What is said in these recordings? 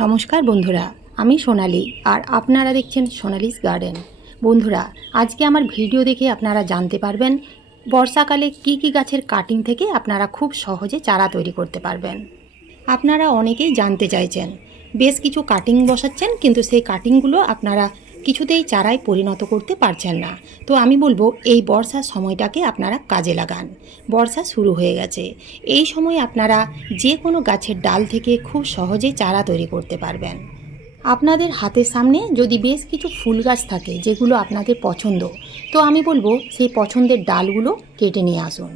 নমস্কার বন্ধুরা, আমি সোনালি আর আপনারা দেখছেন সোনালিস গার্ডেন। বন্ধুরা, আজকে আমার ভিডিও দেখে আপনারা জানতে পারবেন বর্ষাকালে কি কি গাছের কাটিং থেকে আপনারা খুব সহজে চারা তৈরি করতে পারবেন। আপনারা অনেকেই জানতে চাইছেন, বেশ কিছু কাটিং বসাচ্ছেন কিন্তু সেই কাটিংগুলো আপনারা কিছুতেই চারায় পরিণত করতে পারছেন না। তো আমি বলবো এই বর্ষার সময়টাকে আপনারা কাজে লাগান। বর্ষা শুরু হয়ে গেছে, এই সময় আপনারা যে কোনো গাছের ডাল থেকে খুব সহজে চারা তৈরি করতে পারবেন। আপনাদের হাতের সামনে যদি বেশ কিছু ফুল গাছ থাকে যেগুলো আপনাদের পছন্দ, তো আমি বলবো সেই পছন্দের ডালগুলো কেটে নিয়ে আসুন।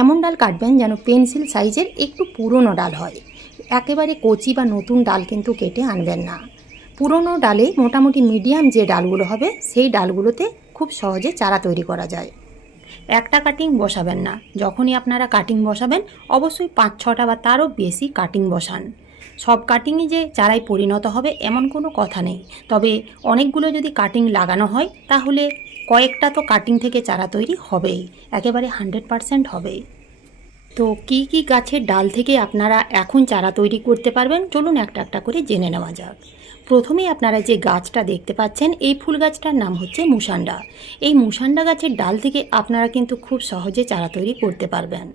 এমন ডাল কাটবেন যেন পেন্সিল সাইজের একটু পুরনো ডাল হয়। একেবারে কচি বা নতুন ডাল কিন্তু কেটে আনবেন না। পুরনো ডালে মোটামুটি মিডিয়াম যে ডালগুলো হবে সেই ডালগুলোতে খুব সহজে চারা তৈরি করা যায়। একটা কাটিং বসাবেন না, যখনই আপনারা কাটিং বসাবেন অবশ্যই 5-6টা বা তারও বেশি কাটিং বসান। সব কাটিংই যে চারায় পরিণত হবে এমন কোনো কথা নেই, তবে অনেকগুলো যদি কাটিং লাগানো হয় তাহলে কয়েকটা তো কাটিং থেকে চারা তৈরি হবেই, একেবারে 100% হবেই। তো কি কি গাছের ডাল থেকে আপনারা এখন চারা তৈরি করতে পারবেন চলুন একটা একটা করে জেনে নেওয়া যাক। প্রথমেই আপনারা যে গাছটা দেখতে পাচ্ছেন এই ফুল গাছটার নাম হচ্ছে মুসান্ডা। এই মুসান্ডা গাছের ডাল থেকে আপনারা কিন্তু খুব সহজে চারা তৈরি করতে পারবেন।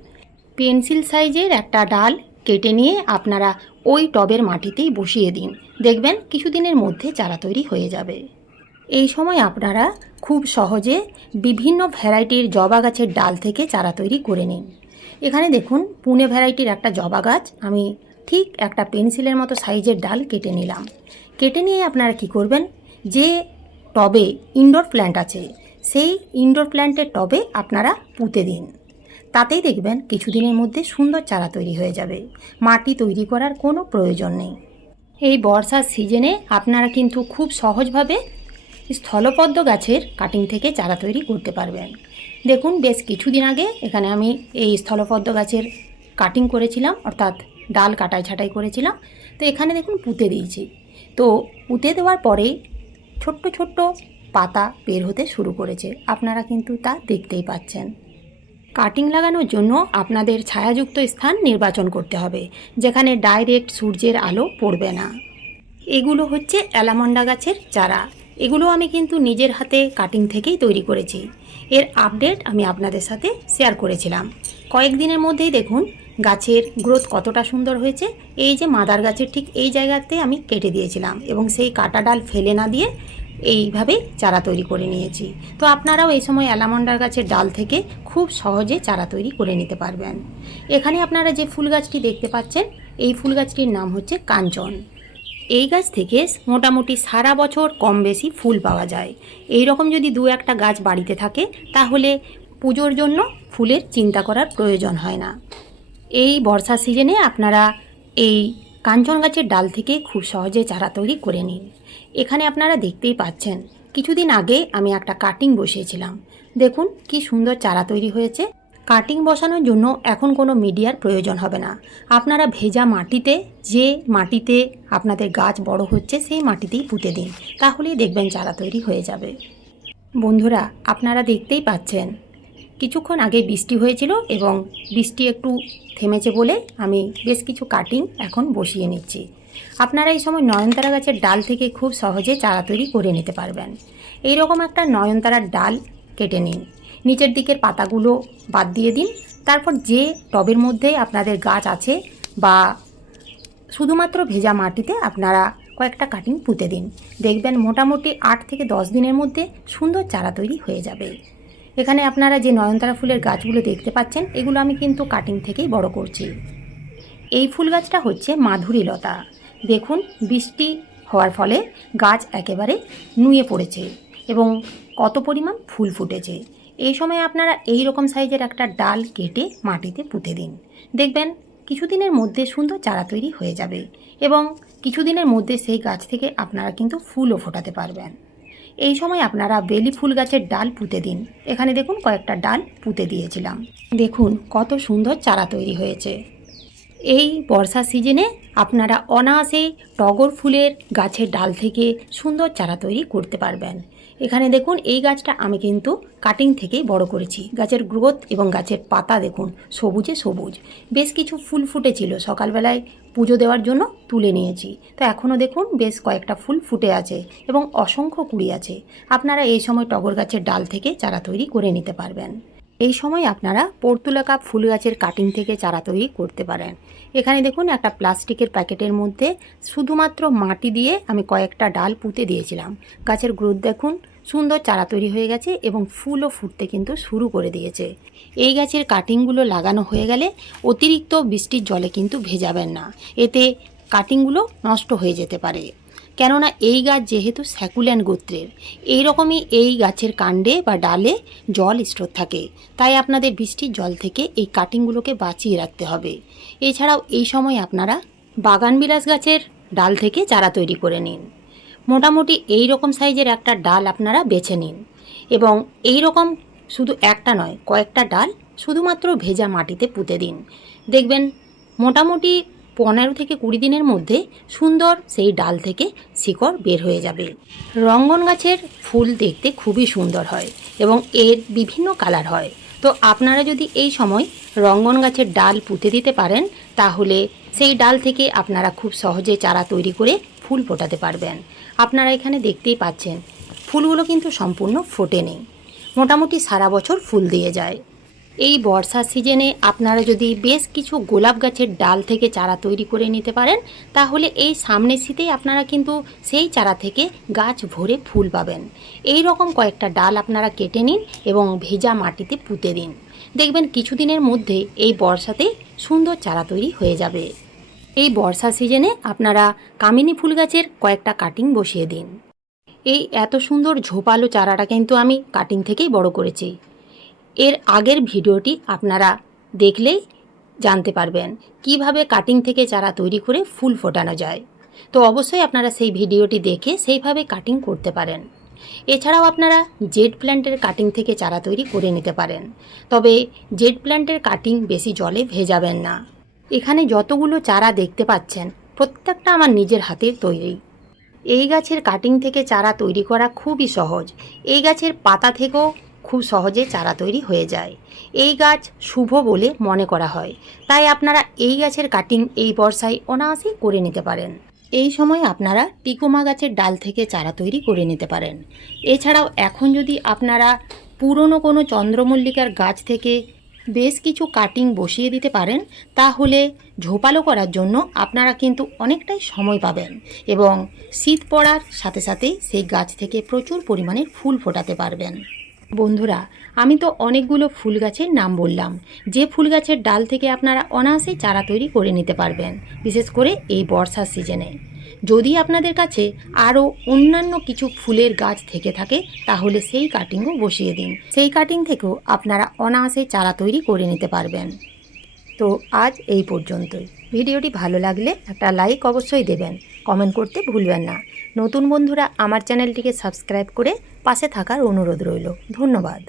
পেন্সিল সাইজের একটা ডাল কেটে নিয়ে আপনারা ওই টবের মাটিতেই বসিয়ে দিন, দেখবেন কিছুদিনের মধ্যে চারা তৈরি হয়ে যাবে। এই সময় আপনারা খুব সহজে বিভিন্ন ভ্যারাইটির জবা গাছের ডাল থেকে চারা তৈরি করে নিন। এখানে দেখুন পুনে ভ্যারাইটির একটা জবা গাছ আমি ঠিক একটা পেন্সিলের মতো সাইজের ডাল কেটে নিলাম। কেটে নিয়ে আপনারা কি করবেন, যে টবে ইনডোর প্ল্যান্ট আছে সেই ইনডোর প্ল্যান্টের টবে আপনারা পুঁতে দিন। তাতেই দেখবেন কিছুদিনের মধ্যে সুন্দর চারা তৈরি হয়ে যাবে, মাটি তৈরি করার কোনো প্রয়োজন নেই। এই বর্ষার সিজনে আপনারা কিন্তু খুব সহজভাবে স্থলপদ্ম গাছের কাটিং থেকে চারা তৈরি করতে পারবেন। দেখুন বেশ কিছুদিন আগে এখানে আমি এই স্থলপদ্ম গাছের কাটিং করেছিলাম, অর্থাৎ ডাল কাটাই ছাঁটাই করেছিলাম। তো এখানে দেখুন পুঁতে দিয়েছি। তো পুঁতে দেওয়ার পরেই ছোট্ট ছোট্ট পাতা বের হতে শুরু করেছে, আপনারা কিন্তু তা দেখতেই পাচ্ছেন। কাটিং লাগানোর জন্য আপনাদের ছায়াযুক্ত স্থান নির্বাচন করতে হবে, যেখানে ডাইরেক্ট সূর্যের আলো পড়বে না। এগুলো হচ্ছে অ্যালামন্ডা গাছের চারা। এগুলো আমি কিন্তু নিজের হাতে কাটিং থেকেই তৈরি করেছি। এর আপডেট আমি আপনাদের সাথে শেয়ার করেছিলাম। কয়েকদিনের মধ্যেই দেখুন গাছের গ্রোথ কতটা সুন্দর হয়েছে। এই যে মাদার গাছের ঠিক এই জায়গাতে আমি কেটে দিয়েছিলাম এবং সেই কাটা ডাল ফেলে না দিয়ে এইভাবেই চারা তৈরি করে নিয়েছি। তো আপনারাও এই সময় অ্যালামন্ডার গাছের ডাল থেকে খুব সহজে চারা তৈরি করে নিতে পারবেন। এখানে আপনারা যে ফুল গাছটি দেখতে পাচ্ছেন এই ফুল গাছটির নাম হচ্ছে কাঞ্চন। এই গাছ থেকে মোটামুটি সারা বছর কম বেশি ফুল পাওয়া যায়। এই রকম যদি 2-1টা গাছ বাড়িতে থাকে তাহলে পুজোর জন্য ফুলের চিন্তা করার প্রয়োজন হয় না। এই বর্ষা সিজনে আপনারা এই কাঞ্চন গাছের ডাল থেকে খুব সহজে চারা তৈরি করে নিন। এখানে আপনারা দেখতেই পাচ্ছেন কিছুদিন আগে আমি একটা কাটিং বসিয়েছিলাম, দেখুন কি সুন্দর চারা তৈরি হয়েছে। কাটিং বসানোর জন্য এখন কোনো মিডিয়ার প্রয়োজন হবে না। আপনারা ভেজা মাটিতে, যে মাটিতে আপনাদের গাছ বড় হচ্ছে সেই মাটিতেই পুঁতে দিন, তাহলেই দেখবেন চারা তৈরি হয়ে যাবে। বন্ধুরা, আপনারা দেখতেই পাচ্ছেন কিছুক্ষণ আগে বৃষ্টি হয়েছিল এবং বৃষ্টি একটু থেমেছে বলে আমি বেশ কিছু কাটিং এখন বসিয়ে নিচ্ছি। আপনারা এই সময় নয়নতারা গাছের ডাল থেকে খুব সহজে চারা তৈরি করে নিতে পারবেন। এই রকম একটা নয়নতারার ডাল কেটে নিন, নিচের দিকের পাতাগুলো বাদ দিয়ে দিন। তারপর যে টবের মধ্যে আপনাদের গাছ আছে বা শুধুমাত্র ভেজা মাটিতে আপনারা কয়েকটা কাটিং পুঁতে দিন, দেখবেন মোটামুটি 8 থেকে 10 দিনের মধ্যে সুন্দর চারা তৈরি হয়ে যাবে। এখানে আপনারা যে নয়নতারা ফুলের গাছগুলো দেখতে পাচ্ছেন এগুলো আমি কিন্তু কাটিং থেকেই বড় করছি। এই ফুল গাছটা হচ্ছে মাধুরী লতা। দেখুন বৃষ্টি হওয়ার ফলে গাছ একেবারে নুয়ে পড়েছে এবং কত পরিমাণ ফুল ফুটেছে। এই সময় আপনারা এই রকম সাইজের একটা ডাল কেটে মাটিতে পুঁতে দিন, দেখবেন কিছুদিনের মধ্যে সুন্দর চারা তৈরি হয়ে যাবে এবং কিছুদিনের মধ্যে সেই গাছ থেকে আপনারা কিন্তু ফুলও ফোটাতে পারবেন। এই সময় আপনারা বেলি ফুল গাছের ডাল পুঁতে দিন। এখানে দেখুন কয়েকটা ডাল পুঁতে দিয়েছিলাম, দেখুন কত সুন্দর চারা তৈরি হয়েছে। এই বর্ষা সিজনে আপনারা অনায়াসে টগর ফুলের গাছের ডাল থেকে সুন্দর চারা তৈরি করতে পারবেন। এখানে দেখুন এই গাছটা আমি কিন্তু কাটিং থেকেই বড় করেছি। গাছের গ্রোথ এবং গাছের পাতা দেখুন সবুজে সবুজ। বেশ কিছু ফুল ফুটেছিল, সকালবেলায় পুজো দেওয়ার জন্য তুলে নিয়েছি। তো এখনও দেখুন বেশ কয়েকটা ফুল ফুটে আছে এবং অসংখ্য কুড়ি আছে। আপনারা এই সময় টগর গাছের ডাল থেকে চারা তৈরি করে নিতে পারবেন। এই সময় আপনারা পর্তুলাকা ফুল গাছের কাটিং থেকে চারা তৈরি করতে পারেন। এখানে দেখুন একটা প্লাস্টিকের প্যাকেটের মধ্যে শুধুমাত্র মাটি দিয়ে আমি কয়েকটা ডাল পুঁতে দিয়েছিলাম। গাছের গ্রোথ দেখুন সুন্দর চারা তৈরি হয়ে গেছে এবং ফুলও ফুটতে কিন্তু শুরু করে দিয়েছে। এই গাছের কাটিংগুলো লাগানো হয়ে গেলে অতিরিক্ত বৃষ্টির জলে কিন্তু ভেজাবেন না, এতে কাটিংগুলো নষ্ট হয়ে যেতে পারে। কেননা এই গাছ যেহেতু স্যাকুল্যান্ট গোত্রের, এইরকমই এই গাছের কাণ্ডে বা ডালে জল স্টোর থাকে, তাই আপনাদের বৃষ্টির জল থেকে এই কাটিংগুলোকে বাঁচিয়ে রাখতে হবে। এছাড়াও এই সময় আপনারা বাগানবিলাস গাছের ডাল থেকে চারা তৈরি করে নিন। মোটামুটি এই রকম সাইজের একটা ডাল আপনারা বেছে নিন এবং এই রকম শুধু একটা নয় কয়েকটা ডাল শুধুমাত্র ভেজা মাটিতে পুঁতে দিন। দেখবেন মোটামুটি 15 থেকে 20 দিনের মধ্যে সুন্দর সেই ডাল থেকে শিকড় বের হয়ে যাবে। রঙ্গন গাছের ফুল দেখতে খুবই সুন্দর হয় এবং এর বিভিন্ন কালার হয়। তো আপনারা যদি এই সময় রঙ্গন গাছের ডাল পুঁতে দিতে পারেন তাহলে সেই ডাল থেকে আপনারা খুব সহজে চারা তৈরি করে ফুল ফোটাতে পারবেন। আপনারা এখানে দেখতেই পাচ্ছেন ফুলগুলো কিন্তু সম্পূর্ণ ফোটেনি, মোটামুটি সারা বছর ফুল দিয়ে যায়। এই বর্ষার সিজনে আপনারা যদি বেশ কিছু গোলাপ গাছের ডাল থেকে চারা তৈরি করে নিতে পারেন তাহলে এই সামনের শীতেই আপনারা কিন্তু সেই চারা থেকে গাছ ভরে ফুল পাবেন। এই রকম কয়েকটা ডাল আপনারা কেটে নিন এবং ভেজা মাটিতে পুঁতে দিন। দেখবেন কিছুদিনের মধ্যে এই বর্ষাতেই সুন্দর চারা তৈরি হয়ে যাবে। এই বর্ষা সিজনে আপনারা কামিনী ফুল গাছের কয়েকটা কাটিং বসিয়ে দিন। এই এত সুন্দর ঝোপালো চারাটা কিন্তু আমি কাটিং থেকেই বড় করেছি। এর আগের ভিডিওটি আপনারা দেখলেই জানতে পারবেন কিভাবে কাটিং থেকে চারা তৈরি করে ফুল ফোটানো যায়। তো অবশ্যই আপনারা সেই ভিডিওটি দেখে সেইভাবে কাটিং করতে পারেন। এছাড়াও আপনারা জেড প্ল্যান্টের কাটিং থেকে চারা তৈরি করে নিতে পারেন, তবে জেড প্ল্যান্টের কাটিং বেশি জলে ভেজাবেন না। এখানে যতগুলো চারা দেখতে পাচ্ছেন প্রত্যেকটা আমার নিজের হাতের তৈরি। এই গাছের কাটিং থেকে চারা তৈরি করা খুবই সহজ। এই গাছের পাতা থেকেও খুব সহজে চারা তৈরি হয়ে যায়। এই গাছ শুভ বলে মনে করা হয়, তাই আপনারা এই গাছের কাটিং এই বর্ষায় অনায়াসেই করে নিতে পারেন। এই সময় আপনারা টিকোমা গাছের ডাল থেকে চারা তৈরি করে নিতে পারেন। এছাড়াও এখন যদি আপনারা পুরনো কোনো চন্দ্রমল্লিকার গাছ থেকে বেশ কিছু কাটিং বসিয়ে দিতে পারেন তাহলে ঝোপালো করার জন্য আপনারা কিন্তু অনেকটাই সময় পাবেন এবং শীত পড়ার সাথে সাথেই সেই গাছ থেকে প্রচুর পরিমাণে ফুল ফোটাতে পারবেন। বন্ধুরা, আমি তো অনেকগুলো ফুল গাছের নাম বললাম, যে ফুল গাছের ডাল থেকে আপনারা অনায়াসেই চারা তৈরি করে নিতে পারবেন, বিশেষ করে এই বর্ষার সিজনে। যদি আপনাদের কাছে আরও অন্যান্য কিছু ফুলের গাছ থেকে থাকে তাহলে সেই কাটিংও বসিয়ে দিন। সেই কাটিং থেকেও আপনারা অনায়াসেই চারা তৈরি করে নিতে পারবেন। তো আজ এই পর্যন্তই। ভিডিওটি ভালো লাগলে একটা লাইক অবশ্যই দেবেন, কমেন্ট করতে ভুলবেন না। নতুন বন্ধুরা আমার চ্যানেলটিকে সাবস্ক্রাইব করে পাশে থাকার অনুরোধ রইল। ধন্যবাদ।